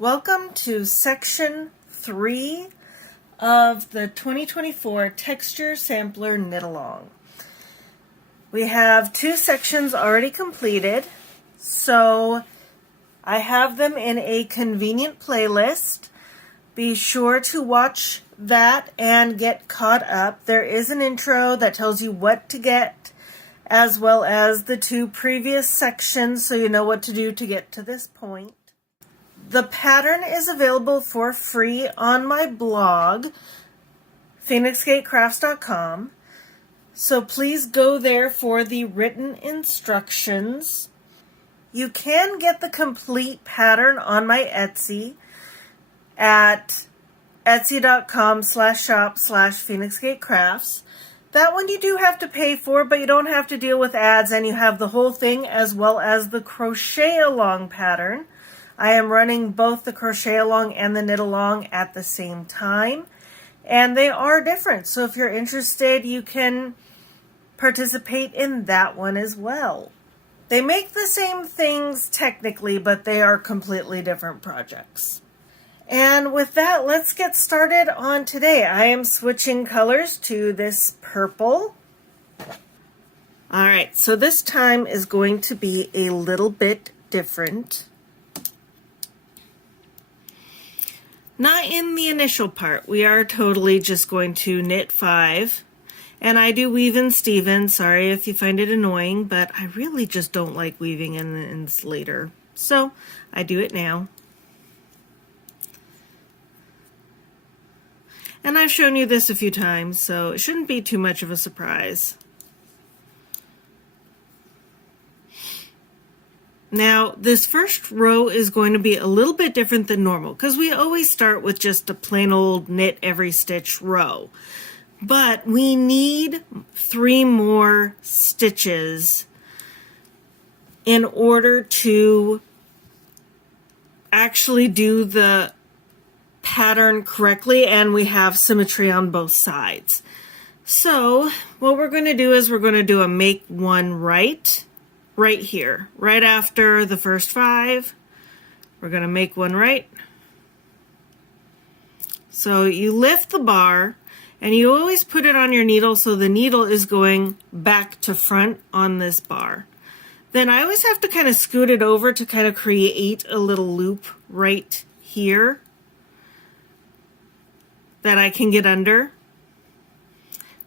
Welcome to section 3 of the 2024 Texture Sampler Knit Along. We have 2 sections already completed, so I have them in a convenient playlist. Be sure to watch that and get caught up. There is an intro that tells you what to get, as well as the 2 previous sections so you know what to do to get to this point. The pattern is available for free on my blog, phoenixgatecrafts.com. So please go there for the written instructions. You can get the complete pattern on my Etsy at etsy.com/shop/phoenixgatecrafts. That one you do have to pay for, but you don't have to deal with ads, and you have the whole thing as well as the crochet along pattern. I am running both the crochet along and the knit along at the same time, and they are different. So if you're interested, you can participate in that one as well. They make the same things technically, but they are completely different projects. And with that, let's get started on today. I am switching colors to this purple. All right, so this time is going to be a little bit different. Not in the initial part. We are totally just going to knit 5. And I do weave in Steven. Sorry if you find it annoying, but I really just don't like weaving in the ends later. So I do it now. And I've shown you this a few times, so it shouldn't be too much of a surprise. Now, this first row is going to be a little bit different than normal because we always start with just a plain old knit every stitch row. But we need 3 more stitches in order to actually do the pattern correctly, and we have symmetry on both sides. So what we're going to do is we're going to do a make one right here, right after the first 5. We're going to make one right. So you lift the bar and you always put it on your needle so the needle is going back to front on this bar. Then I always have to kind of scoot it over to kind of create a little loop right here that I can get under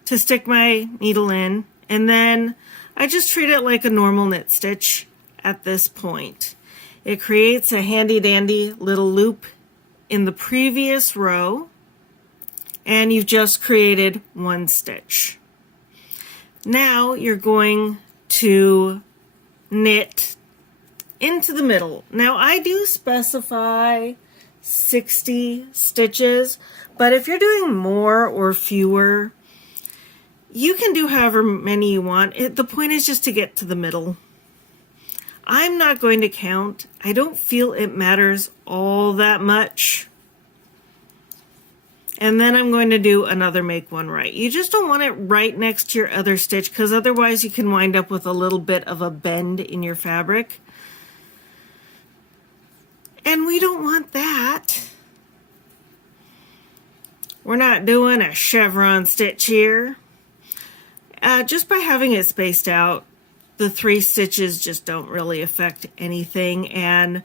to stick my needle in, and then I just treat it like a normal knit stitch at this point. It creates a handy dandy little loop in the previous row, and you've just created 1 stitch. Now you're going to knit into the middle. Now I do specify 60 stitches, but if you're doing more or fewer, you can do however many you want. The point is just to get to the middle. I'm not going to count. I don't feel it matters all that much. And then I'm going to do another make one right. You just don't want it right next to your other stitch because otherwise you can wind up with a little bit of a bend in your fabric. And we don't want that. We're not doing a chevron stitch here. Just by having it spaced out, the 3 stitches just don't really affect anything, and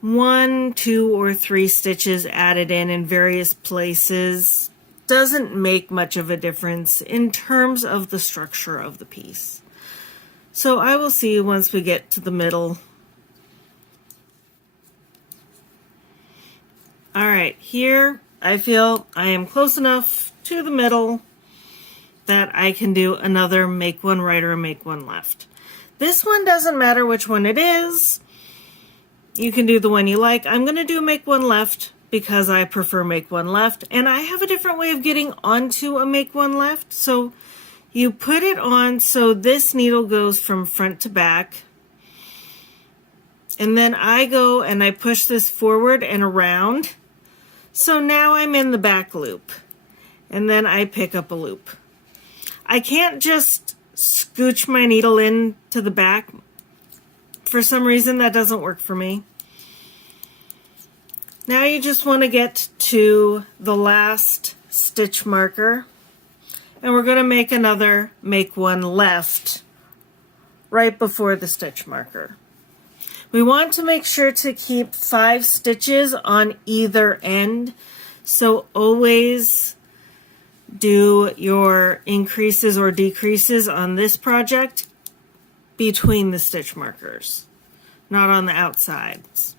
1, 2, or 3 stitches added in various places doesn't make much of a difference in terms of the structure of the piece. So I will see you once we get to the middle. All right, here I feel I am close enough to the middle that I can do another make one right or make one left. This one doesn't matter which one it is. You can do the one you like. I'm going to do make one left because I prefer make one left, and I have a different way of getting onto a make one left. So you put it on so this needle goes from front to back, and then I go and I push this forward and around. So now I'm in the back loop, and then I pick up a loop. I can't just scooch my needle in to the back. For some reason that doesn't work for me. Now you just want to get to the last stitch marker, and we're going to make one left right before the stitch marker. We want to make sure to keep 5 stitches on either end, so always do your increases or decreases on this project between the stitch markers, not on the outsides.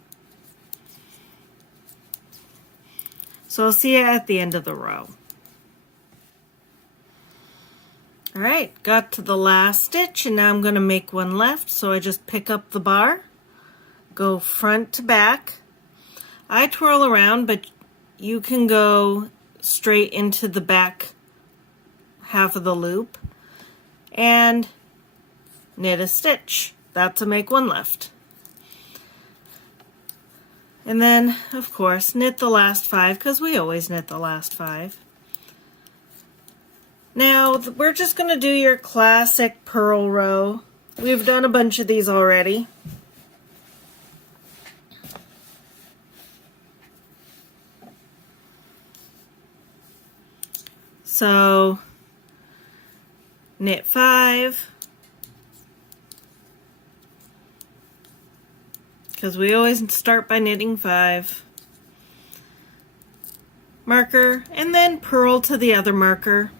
So I'll see you at the end of the row. All right, got to the last stitch, and now I'm going to make one left. So I just pick up the bar, go front to back. I twirl around, but you can go straight into the back half of the loop and knit a stitch. That's to make one left. And then, of course, knit the last 5, because we always knit the last 5. Now, we're just going to do your classic purl row. We've done a bunch of these already. So, knit 5. Because we always start by knitting 5. Marker, and then purl to the other marker.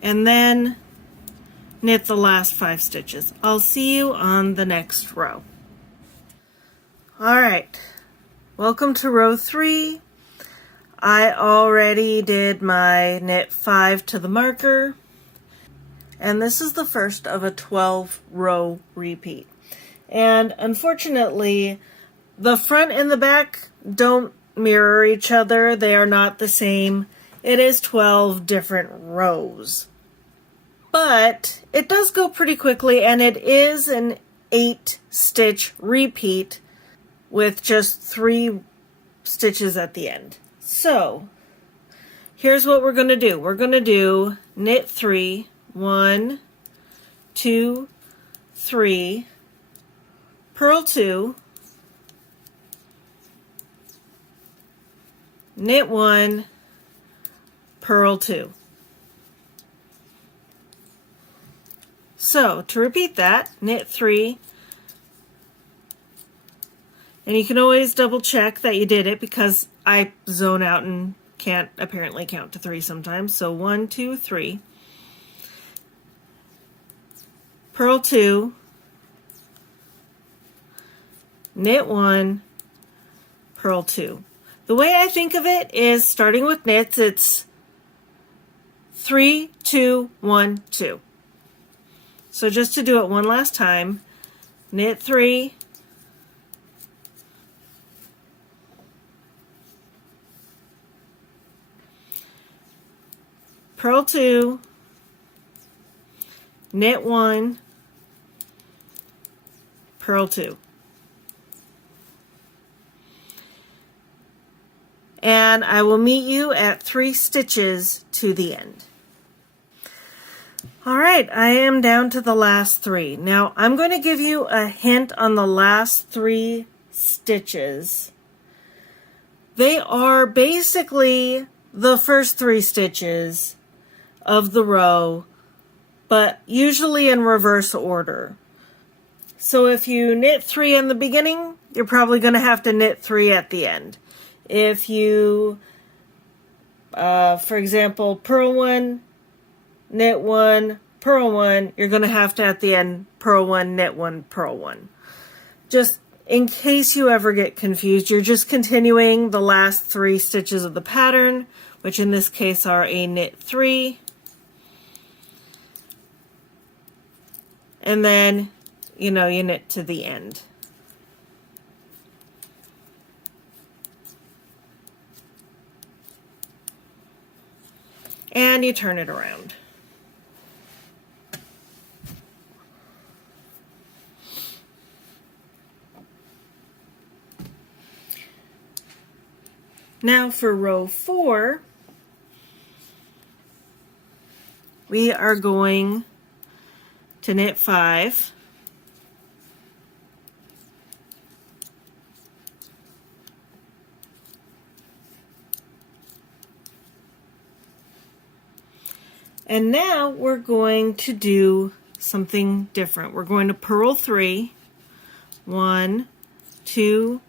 And then knit the last 5 stitches. I'll see you on the next row. All right, welcome to row 3. I already did my knit 5 to the marker. And this is the first of a 12 row repeat. And unfortunately, the front and the back don't mirror each other. They are not the same. It is 12 different rows. But it does go pretty quickly, and it is an 8 stitch repeat with just 3 stitches at the end. So here's what we're going to do. We're going to do knit 3, 1, 2, 3, purl 2, knit 1, purl 2. So to repeat that, knit 3, and you can always double check that you did it, because I zone out and can't apparently count to 3 sometimes. So 1, 2, 3. Purl 2, knit 1, purl 2. The way I think of it is, starting with knits, it's 3, 2, 1, 2. So just to do it one last time, knit 3, purl 2, knit 1, purl 2. And I will meet you at 3 stitches to the end. All right, I am down to the last 3. Now I'm going to give you a hint on the last 3 stitches. They are basically the first 3 stitches of the row, but usually in reverse order. So if you knit 3 in the beginning, you're probably going to have to knit 3 at the end. If you, for example, purl 1, knit 1, purl 1, you're going to have to at the end purl 1, knit 1, purl 1. Just in case you ever get confused, you're just continuing the last 3 stitches of the pattern, which in this case are a knit 3, and then you knit to the end. And you turn it around. Now for row 4, we are going to knit 5, And now we're going to do something different. We're going to purl 3. 1, 2,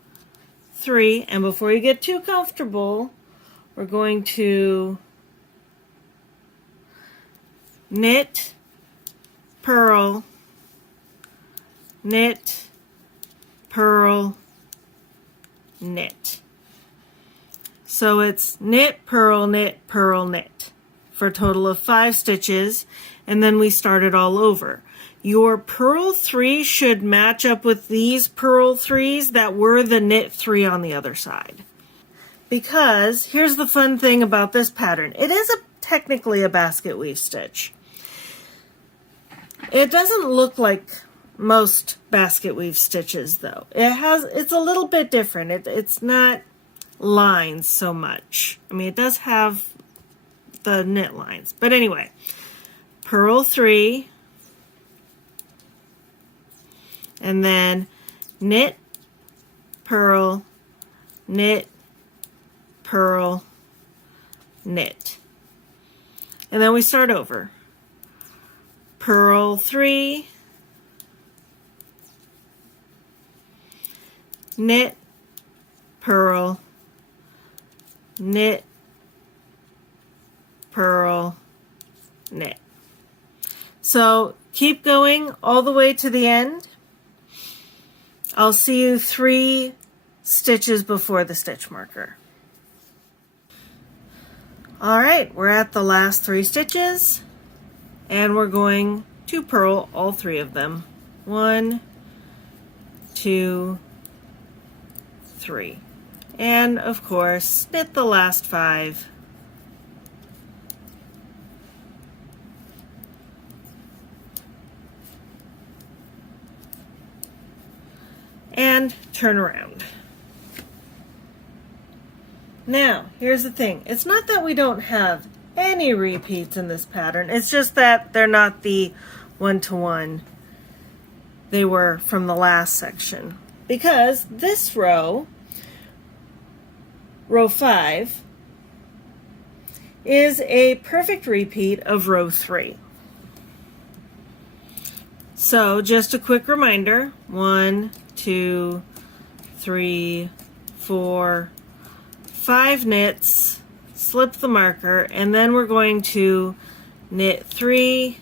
3. And before you get too comfortable, we're going to knit, purl, knit, purl, knit. So it's knit, purl, knit, purl, knit for a total of 5 stitches, and then we start it all over. Your purl 3 should match up with these purl 3s that were the knit 3 on the other side. Because here's the fun thing about this pattern. It is technically a basket weave stitch. It doesn't look like most basket weave stitches though. It's a little bit different. It's not lines so much. I mean, it does have the knit lines. But anyway, purl 3, and then knit, purl, knit, purl, knit. And then we start over. Purl 3, knit, purl, knit, purl, knit. So keep going all the way to the end. I'll see you 3 stitches before the stitch marker. All right, we're at the last 3 stitches, and we're going to purl all 3 of them. 1, 2, 3. And of course, knit the last 5. And turn around. Now, here's the thing. It's not that we don't have any repeats in this pattern. It's just that they're not the one-to-one they were from the last section. Because this row, row 5, is a perfect repeat of row 3. So just a quick reminder, 1, 2, 3, 4, 5 knits, slip the marker, and then we're going to knit 3,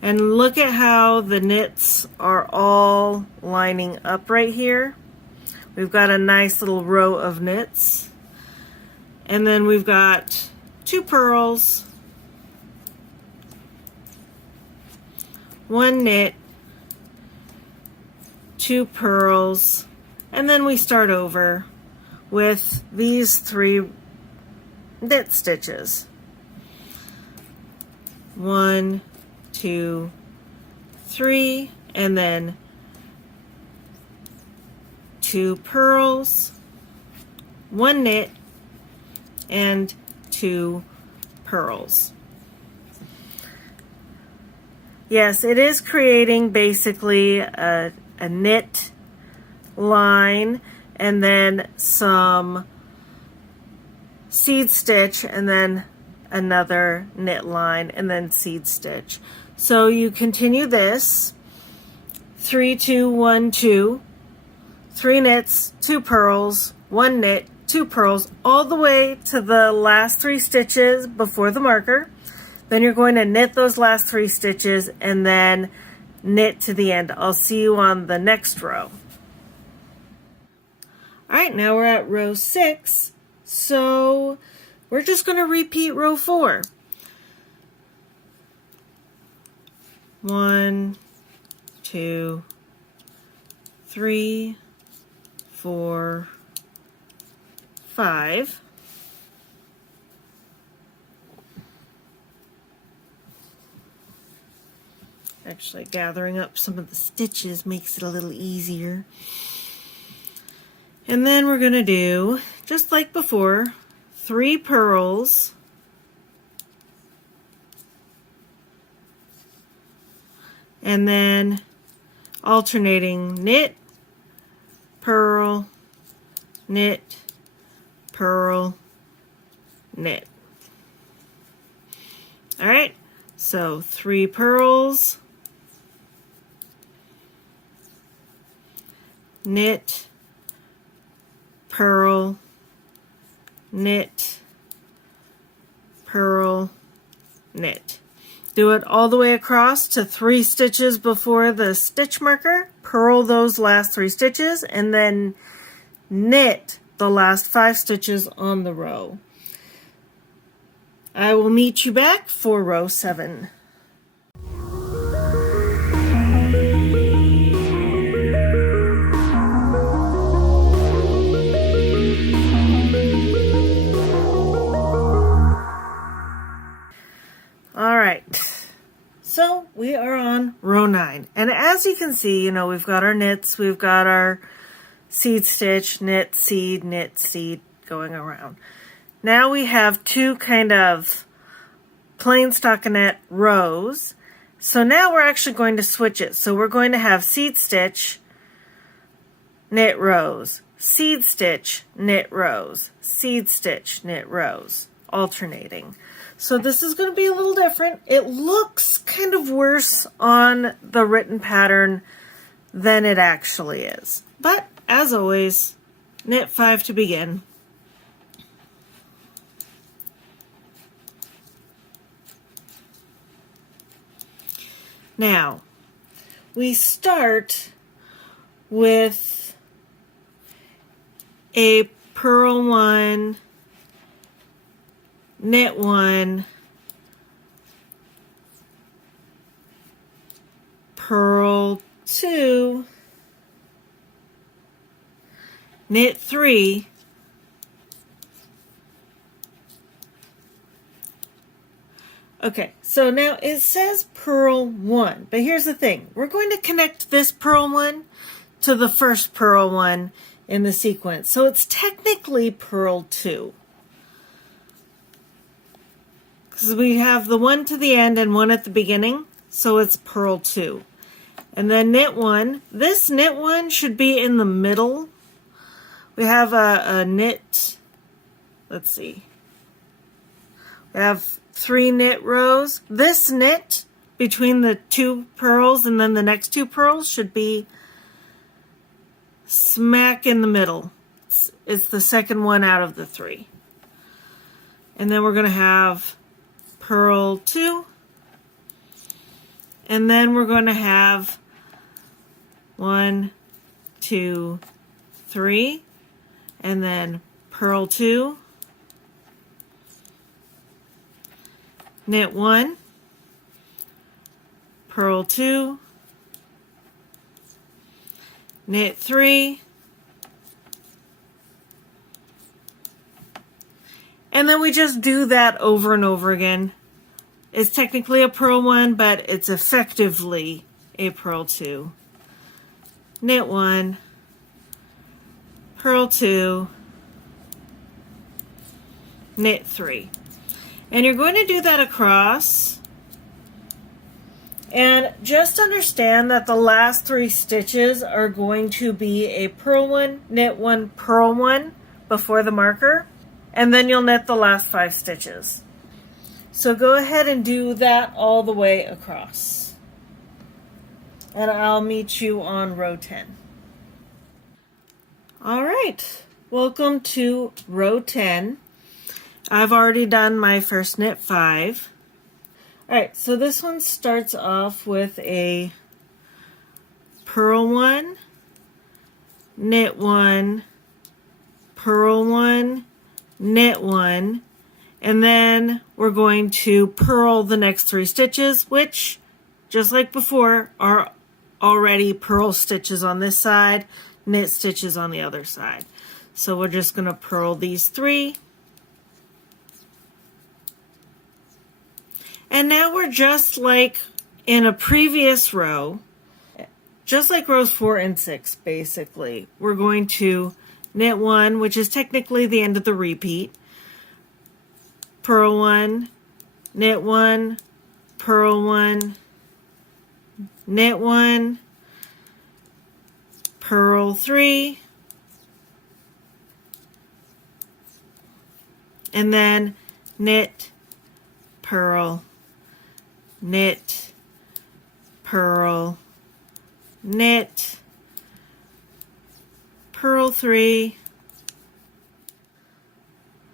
and look at how the knits are all lining up right here. We've got a nice little row of knits, and then we've got 2 purls, 1 knit, 2 purls, and then we start over with these 3 knit stitches. 1, 2, 3, and then 2 purls, 1 knit, and 2 purls. Yes, it is creating basically a knit line and then some seed stitch and then another knit line and then seed stitch. So you continue this 3, 2, 1, 2, 3 knits, 2 purls, 1 knit, 2 purls, all the way to the last 3 stitches before the marker. Then you're going to knit those last 3 stitches and then knit to the end. I'll see you on the next row. All right, now we're at row 6, so we're just going to repeat row 4. 1, 2, 3, 4, 5. Actually, gathering up some of the stitches makes it a little easier. And then we're going to do, just like before, 3 purls, and then alternating knit, purl, knit, purl, knit. All right, so 3 purls, knit, purl, knit, purl, knit. Do it all the way across to 3 stitches before the stitch marker, purl those last 3 stitches, and then knit the last 5 stitches on the row. I will meet you back for row 7. All right, so we are on row 9, and as you can see, we've got our knits, we've got our seed stitch, knit, seed, going around. Now we have 2 kind of plain stockinette rows, so now we're actually going to switch it. So we're going to have seed stitch, knit rows, seed stitch, knit rows, seed stitch, knit rows, alternating. So this is going to be a little different. It looks kind of worse on the written pattern than it actually is. But as always, knit 5 to begin. Now, we start with a purl 1, knit 1, purl 2, knit 3, okay, so now it says purl 1, but here's the thing. We're going to connect this purl 1 to the first purl 1 in the sequence, so it's technically purl 2. Because we have the 1 to the end and 1 at the beginning, so it's purl 2. And then knit 1. This knit 1 should be in the middle. We have a knit, let's see. We have 3 knit rows. This knit between the 2 purls and then the next 2 purls should be smack in the middle. It's the second one out of the 3. And then we're going to have purl 2, and then we're going to have 1, 2, 3, and then purl 2, knit 1, purl 2, knit 3, and then we just do that over and over again. It's technically a purl 1, but it's effectively a purl 2. Knit 1, purl 2, knit 3. And you're going to do that across. And just understand that the last 3 stitches are going to be a purl 1, knit 1, purl 1 before the marker. And then you'll knit the last 5 stitches. So go ahead and do that all the way across. And I'll meet you on row 10. All right, welcome to row 10. I've already done my first knit 5. All right, so this one starts off with a purl 1, knit 1, purl 1, knit 1, and then we're going to purl the next 3 stitches, which, just like before, are already purl stitches on this side, knit stitches on the other side. So we're just going to purl these 3. And now we're just like in a previous row, just like rows 4 and 6, basically. We're going to knit 1, which is technically the end of the repeat, purl 1, knit 1, purl 1, knit 1, purl 3, and then knit, purl, knit, purl, knit, purl 3.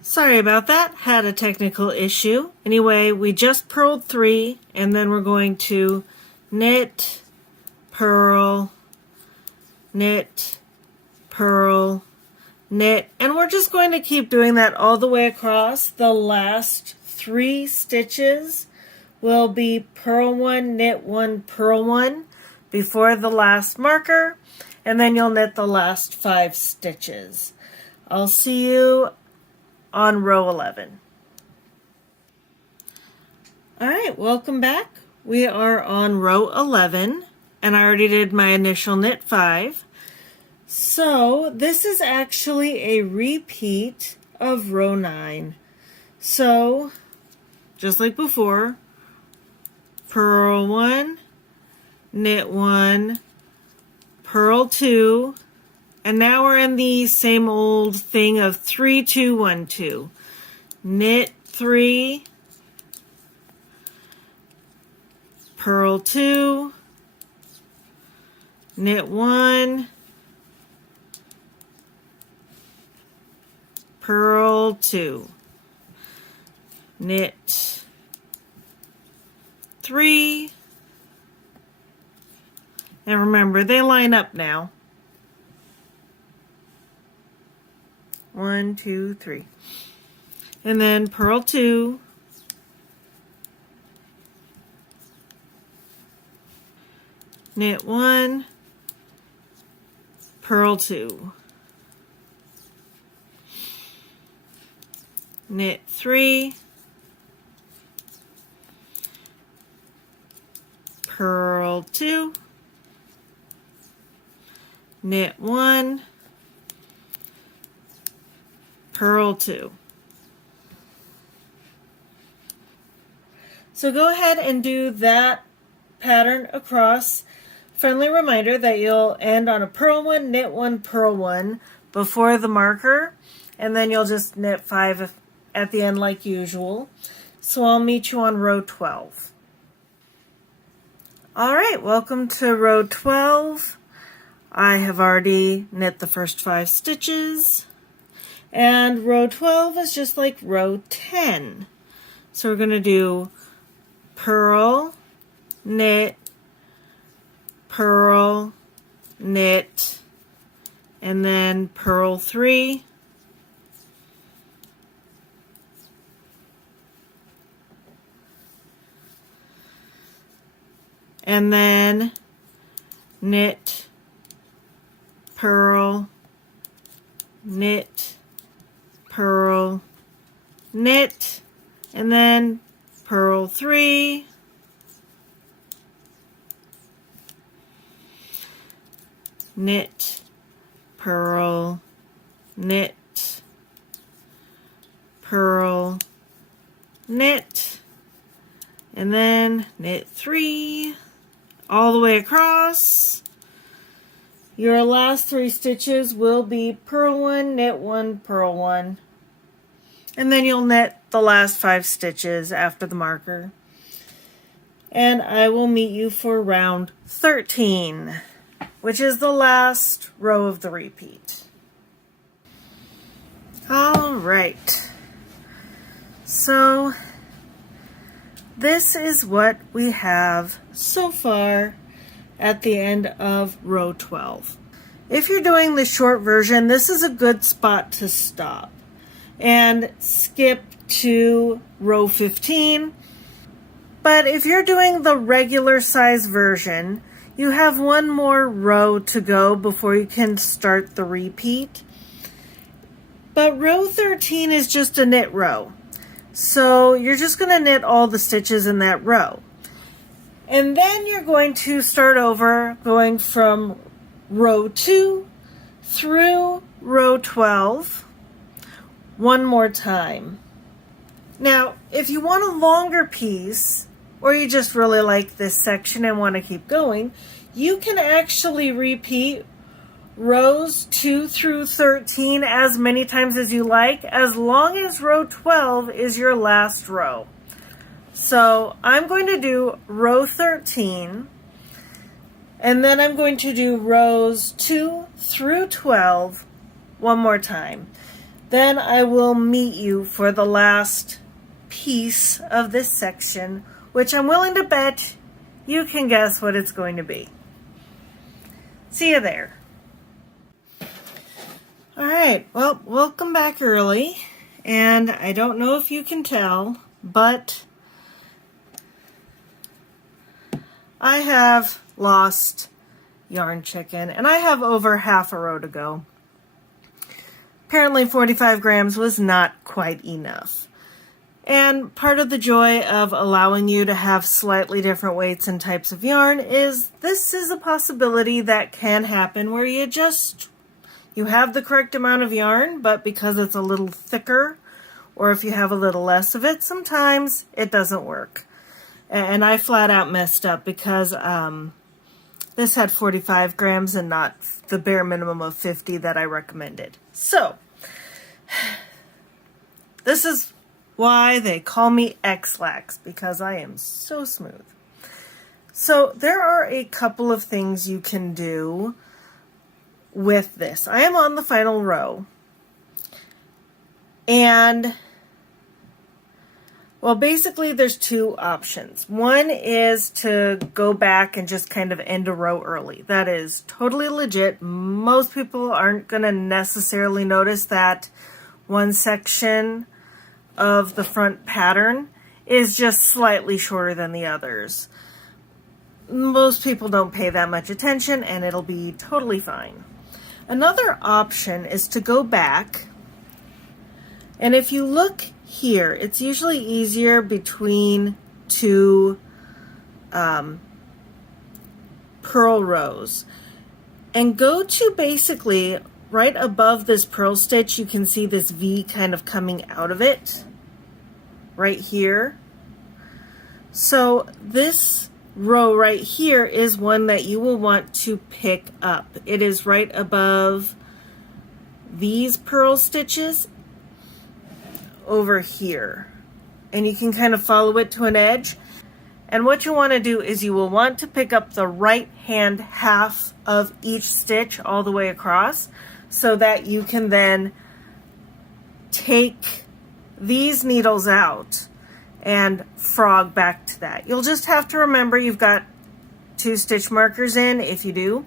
Sorry about that, had a technical issue. Anyway, we just purled 3, and then we're going to knit, purl, knit, purl, knit, and we're just going to keep doing that all the way across. The last 3 stitches will be purl 1, knit 1, purl 1 before the last marker, and then you'll knit the last 5 stitches. I'll see you on row 11. Alright, welcome back. We are on row 11, and I already did my initial knit 5. So this is actually a repeat of row 9. So just like before, purl 1, knit 1, purl 2, and now we're in the same old thing of 3, 2, 1, 2. Knit 3, purl 2, knit 1, purl 2, knit 3, and remember they line up now. 1, 2, 3, and then purl 2, knit 1, purl 2, knit 3, purl 2, knit 1, purl 2. So go ahead and do that pattern across. Friendly reminder that you'll end on a purl 1, knit 1, purl 1 before the marker, and then you'll just knit 5 at the end like usual. So I'll meet you on row 12. Alright, welcome to row 12. I have already knit the first 5 stitches. And row 12 is just like row 10. So we're going to do purl, knit, purl, knit, and then purl 3, and then knit, purl, knit, purl, knit, and then purl 3, knit, purl, knit, purl, knit, and then knit 3 all the way across. Your last 3 stitches will be purl 1, knit 1, purl 1, and then you'll knit the last 5 stitches after the marker. And I will meet you for round 13, which is the last row of the repeat. All right, so this is what we have so far at the end of row 12. If you're doing the short version, this is a good spot to stop and skip to row 15. But if you're doing the regular size version, you have one more row to go before you can start the repeat. But row 13 is just a knit row. So you're just going to knit all the stitches in that row. And then you're going to start over going from row 2 through row 12 one more time. Now, if you want a longer piece, or you just really like this section and want to keep going, you can actually repeat rows 2 through 13 as many times as you like, as long as row 12 is your last row. So I'm going to do row 13, and then I'm going to do rows 2 through 12 one more time. Then I will meet you for the last piece of this section, which I'm willing to bet you can guess what it's going to be. See you there. All right, well, welcome back early, and I don't know if you can tell, but I have lost Yarn Chicken, and I have over half a row to go. Apparently 45 grams was not quite enough. And part of the joy of allowing you to have slightly different weights and types of yarn is this is a possibility that can happen where you have the correct amount of yarn, but because it's a little thicker, or if you have a little less of it, sometimes it doesn't work. And I flat out messed up because this had 45 grams and not the bare minimum of 50 that I recommended. So, this is why they call me X-Lax, because I am so smooth. So, there are a couple of things you can do with this. I am on the final row. And well, basically there's two options. One is to go back and just kind of end a row early. That is totally legit. Most people aren't going to necessarily notice that one section of the front pattern is just slightly shorter than the others. Most people don't pay that much attention, and it'll be totally fine. Another option is to go back, and if you look here, it's usually easier between two purl rows, and go to basically right above this purl stitch. You can see this V kind of coming out of it right here. So this row right here is one that you will want to pick up. It is right above these purl stitches over here, and you can kind of follow it to an edge. And what you want to do is you will want to pick up the right hand half of each stitch all the way across, so that you can then take these needles out and frog back to that. You'll just have to remember you've got 2 stitch markers in, if you do,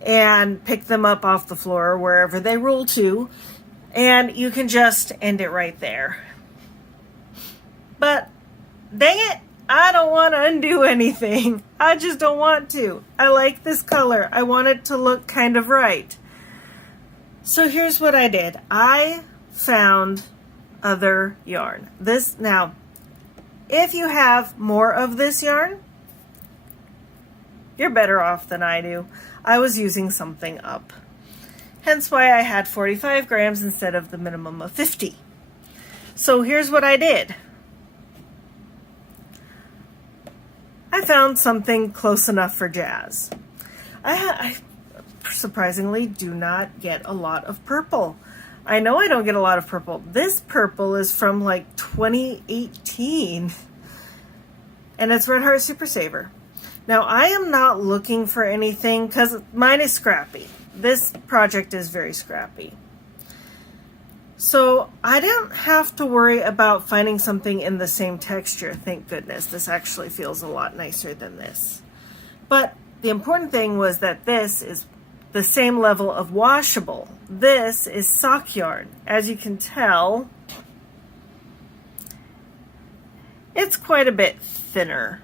and pick them up off the floor or wherever they roll to, and you can just end it right there. But dang it, I don't want to undo anything. I just don't want to. I like this color. I want it to look kind of right. So here's what I did. I found other yarn. Now, if you have more of this yarn, you're better off than I do. I was using something up. Hence why I had 45 grams instead of the minimum of 50. So here's what I did. I found something close enough for jazz. I surprisingly do not get a lot of purple. I know I don't get a lot of purple. This purple is from like 2018. And it's Red Heart Super Saver. Now I am not looking for anything because mine is scrappy. This project is very scrappy. So I don't have to worry about finding something in the same texture. Thank goodness. This actually feels a lot nicer than this. But the important thing was that this is the same level of washable. This is sock yarn. As you can tell, it's quite a bit thinner.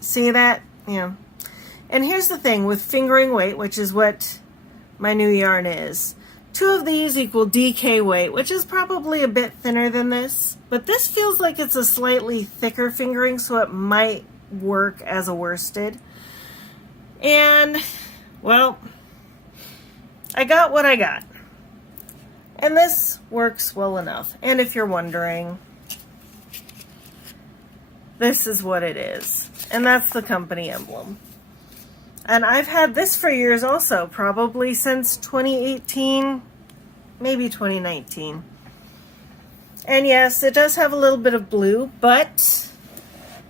See that? Yeah. And here's the thing with fingering weight, which is what my new yarn is. 2 of these equal DK weight, which is probably a bit thinner than this, but this feels like it's a slightly thicker fingering, so it might work as a worsted. And, well, I got what I got. And this works well enough. And if you're wondering, this is what it is. And that's the company emblem. And I've had this for years also, probably since 2018, maybe 2019. And yes, it does have a little bit of blue, but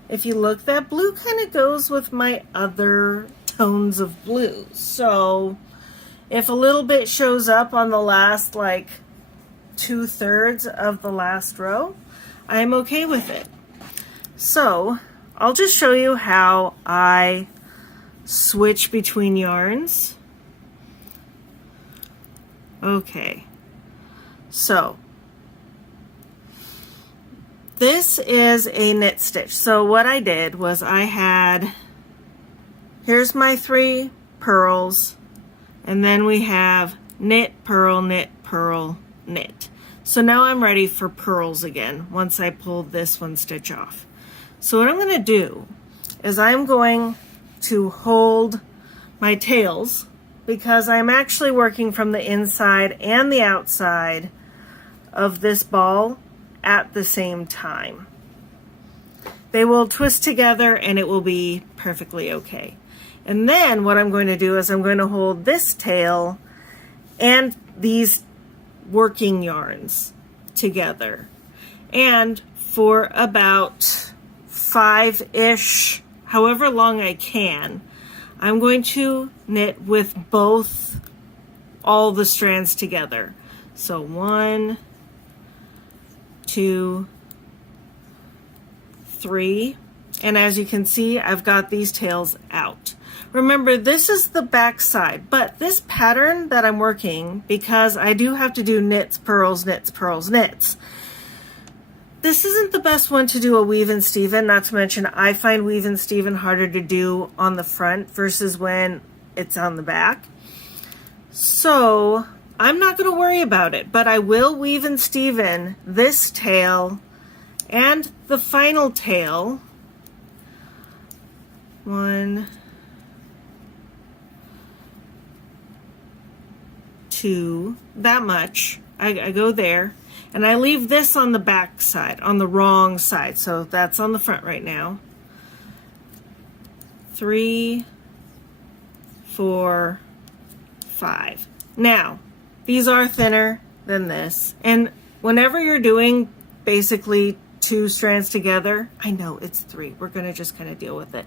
if you look, that blue kind of goes with my other tones of blue. So if a little bit shows up on the last like 2/3 of the last row, I'm okay with it. So I'll just show you how I switch between yarns. Okay, so this is a knit stitch. So what I did was here's my 3 pearls, and then we have knit, purl, knit, purl, knit. So now I'm ready for pearls again once I pull this one stitch off. So what I'm going to do is I'm going to hold my tails, because I'm actually working from the inside and the outside of this ball at the same time. They will twist together and it will be perfectly okay. And then what I'm going to do is I'm going to hold this tail and these working yarns together. And for about 5-ish, however long I can, I'm going to knit with all the strands together. So 1, 2, 3, and as you can see, I've got these tails out. Remember, this is the back side, but this pattern that I'm working, because I do have to do knits, purls, knits, purls, knits, this isn't the best one to do a weave and steven, not to mention I find weave and steven harder to do on the front versus when it's on the back. So I'm not going to worry about it, but I will weave and steven this tail and the final tail. 1, 2, that much. I go there. And I leave this on the back side, on the wrong side. So that's on the front right now. 3, 4, 5. Now, these are thinner than this. And whenever you're doing basically 2 strands together, I know it's 3. We're going to just kind of deal with it.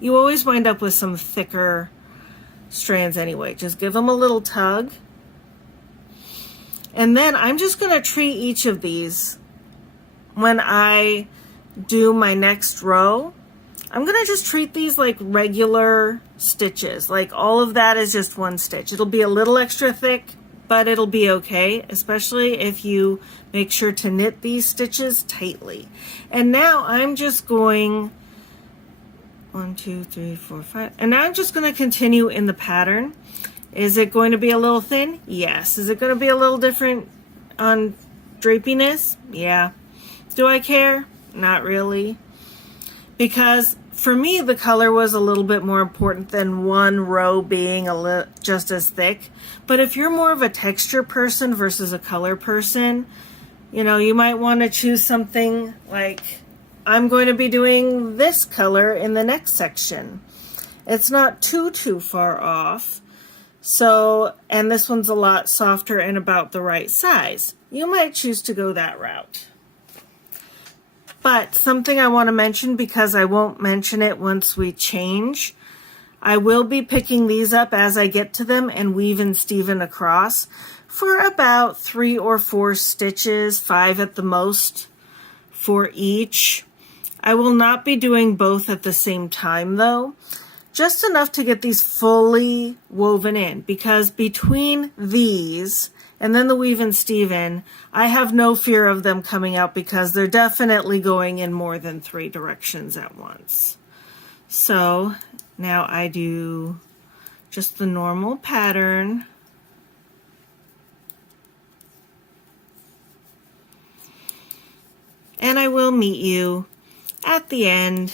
You always wind up with some thicker strands anyway. Just give them a little tug. And then I'm just going to treat each of these when I do my next row. I'm going to just treat these like regular stitches. Like all of that is just 1 stitch. It'll be a little extra thick, but it'll be okay, especially if you make sure to knit these stitches tightly. And now I'm just going 1, 2, 3, 4, 5. And now I'm just going to continue in the pattern. Is it going to be a little thin? Yes. Is it going to be a little different on drapiness? Yeah. Do I care? Not really. Because for me, the color was a little bit more important than one row being just as thick. But if you're more of a texture person versus a color person, you know, you might want to choose something like, I'm going to be doing this color in the next section. It's not too far off. So, and this one's a lot softer and about the right size. You might choose to go that route. But something I want to mention, because I won't mention it once we change, I will be picking these up as I get to them and weave and steven across for about 3 or 4 stitches, 5 at the most for each. I will not be doing both at the same time though. Just enough to get these fully woven in, because between these and then the weave and steven, I have no fear of them coming out because they're definitely going in more than 3 directions at once. So now I do just the normal pattern. And I will meet you at the end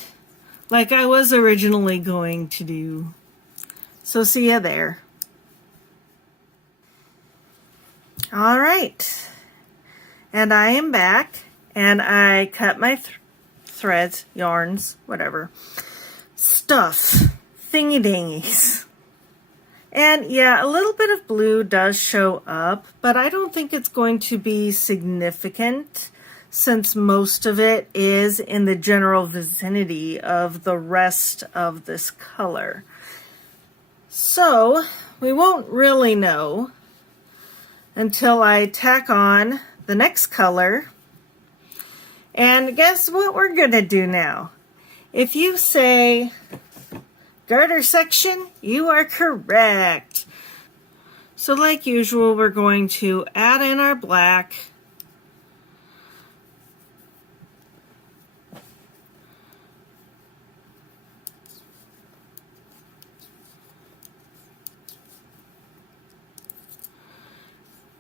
like I was originally going to do. So see ya there. All right. And I am back, and I cut my threads, yarns, whatever, stuff, thingy dingies. And yeah, a little bit of blue does show up, but I don't think it's going to be significant. since most of it is in the general vicinity of the rest of this color. So we won't really know until I tack on the next color. And guess what we're gonna do now? If you say garter section, you are correct. So like usual, we're going to add in our black.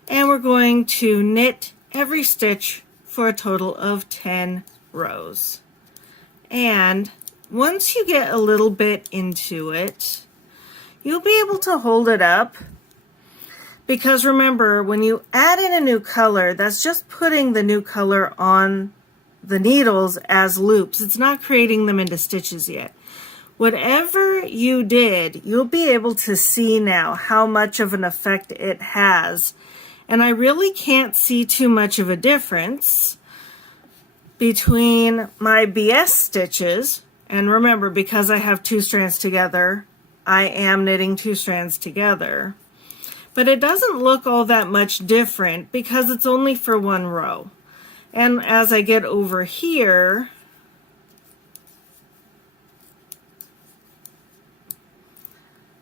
And we're going to knit every stitch for a total of 10 rows. And once you get a little bit into it, you'll be able to hold it up, because remember, when you add in a new color, that's just putting the new color on the needles as loops. It's not creating them into stitches yet. Whatever you did, you'll be able to see now how much of an effect it has. And I really can't see too much of a difference between my BS stitches. And remember, because I have 2 strands together, I am knitting 2 strands together. But it doesn't look all that much different because it's only for 1 row. And as I get over here,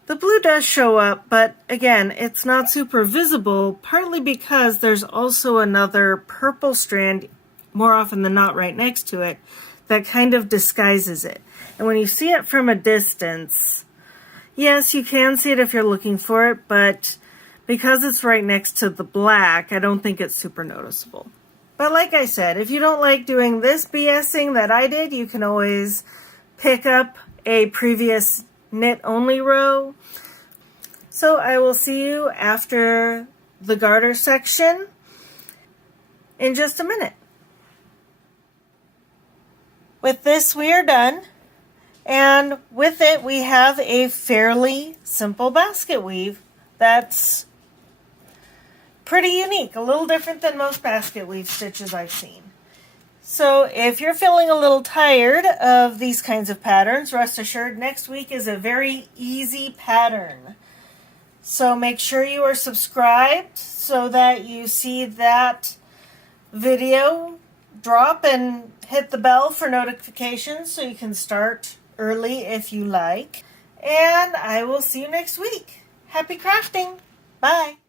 the blue does show up, but again, it's not super visible, partly because there's also another purple strand, more often than not right next to it, that kind of disguises it. And when you see it from a distance, yes, you can see it if you're looking for it, but because it's right next to the black, I don't think it's super noticeable. But like I said, if you don't like doing this BSing that I did, you can always pick up a previous knit only row. So I will see you after the garter section in just a minute. With this we are done, and with it we have a fairly simple basket weave that's pretty unique, a little different than most basket weave stitches I've seen. So if you're feeling a little tired of these kinds of patterns, rest assured next week is a very easy pattern. So make sure you are subscribed so that you see that video drop, and hit the bell for notifications so you can start early if you like. And I will see you next week. Happy crafting! Bye!